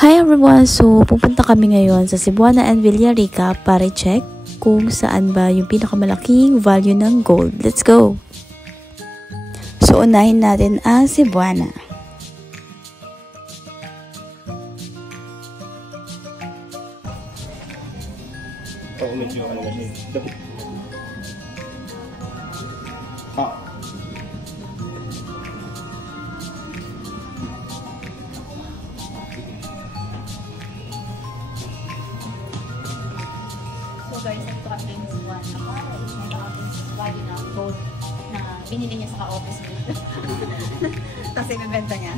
Hi everyone! So, pupunta kami ngayon sa Cebuana and Villarica para i-check kung saan ba yung pinakamalaking value ng gold. Let's go! So, unahin natin ang Cebuana. medyo ano na siya. So guys, ito kami yung Cebuana. Para i-check out yung value ng gold na binili niya sa ka-office niya. Kasi bibenta niya.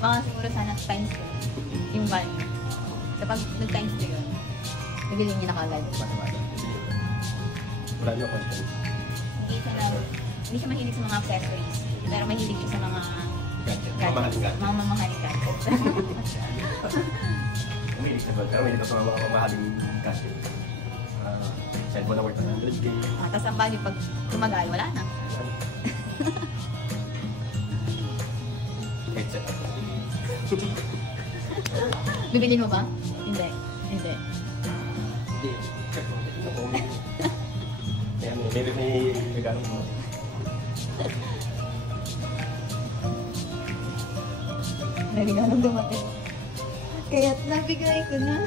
Mga siguro sana times 2 yung value. Kapag nag-times 2 yun, bibili niya na kagad. Wala niyo question. Hindi siya mahilig sa mga accessories. Pero mahilig siya sa mga Gadget. gadgets. Mga mamahaling gadgets. Umilig sa gold. Pero may dito sa mga mamahaling gadget. Cellphone na worth 100K. Tapos ang value pag tumagal, wala na. Headset. Bibilin mo ba? Hindi. Hindi. Hindi. Maybe may regalo mo. May regalong dumating. Kaya't nabigay ko na.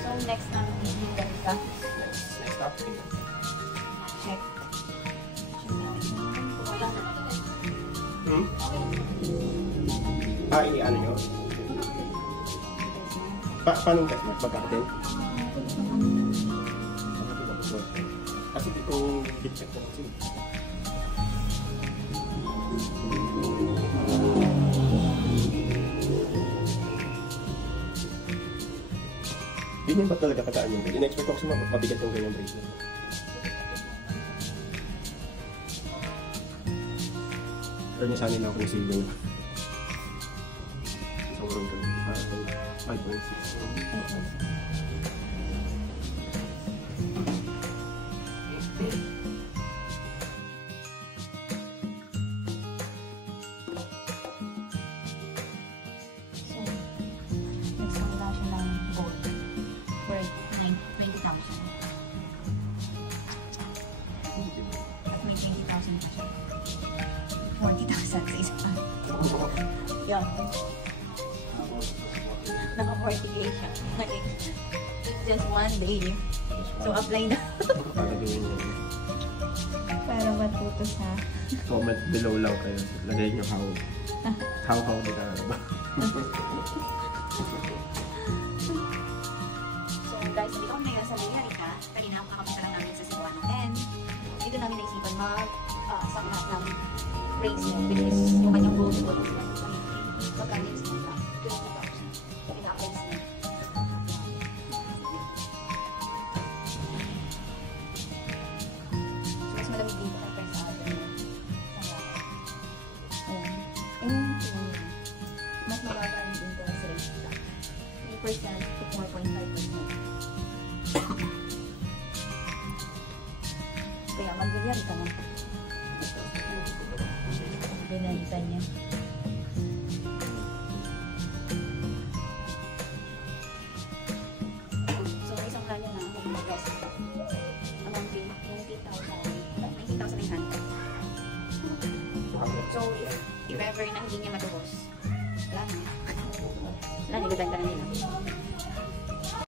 So next na yung ganito. Next up. Check. Ano nyo? Paano yung test mark? Magkakatin? Kasi di ko check ko kasi. Yun yung ba talaga kagaan yung bracelet? In-expect ko kasi mabigat yung ganyan bracelet. Pero niya sana lang kung silver. Sobrang ganun. 5.6. Yan. Naka-40K siya. Just one day. So, apply na. Para gawin yun. Para matuto sa... Comment below lang kayo. Lagay nyo how din na ba? So, guys, dito kami ngayon sa Villarica. Kanina, kakapunta lang namin sa Cebuana. And, dito namin naisipan mag-saknat ng bracelet, which is yung kanyang gold gold. Magkano yung snap? 20,000. Pina-apply snap. So, mas malamig dito compared sa atin. And, mas mababa yung interest rate nila. 3% to 4.5%. Kaya mag-Villarica ka na. Binalita niya. So, isang kanya na may invest ito. Amounting 19,800. So, if ever na hindi niya matubos, wala na. Wala, nilibenta na nila.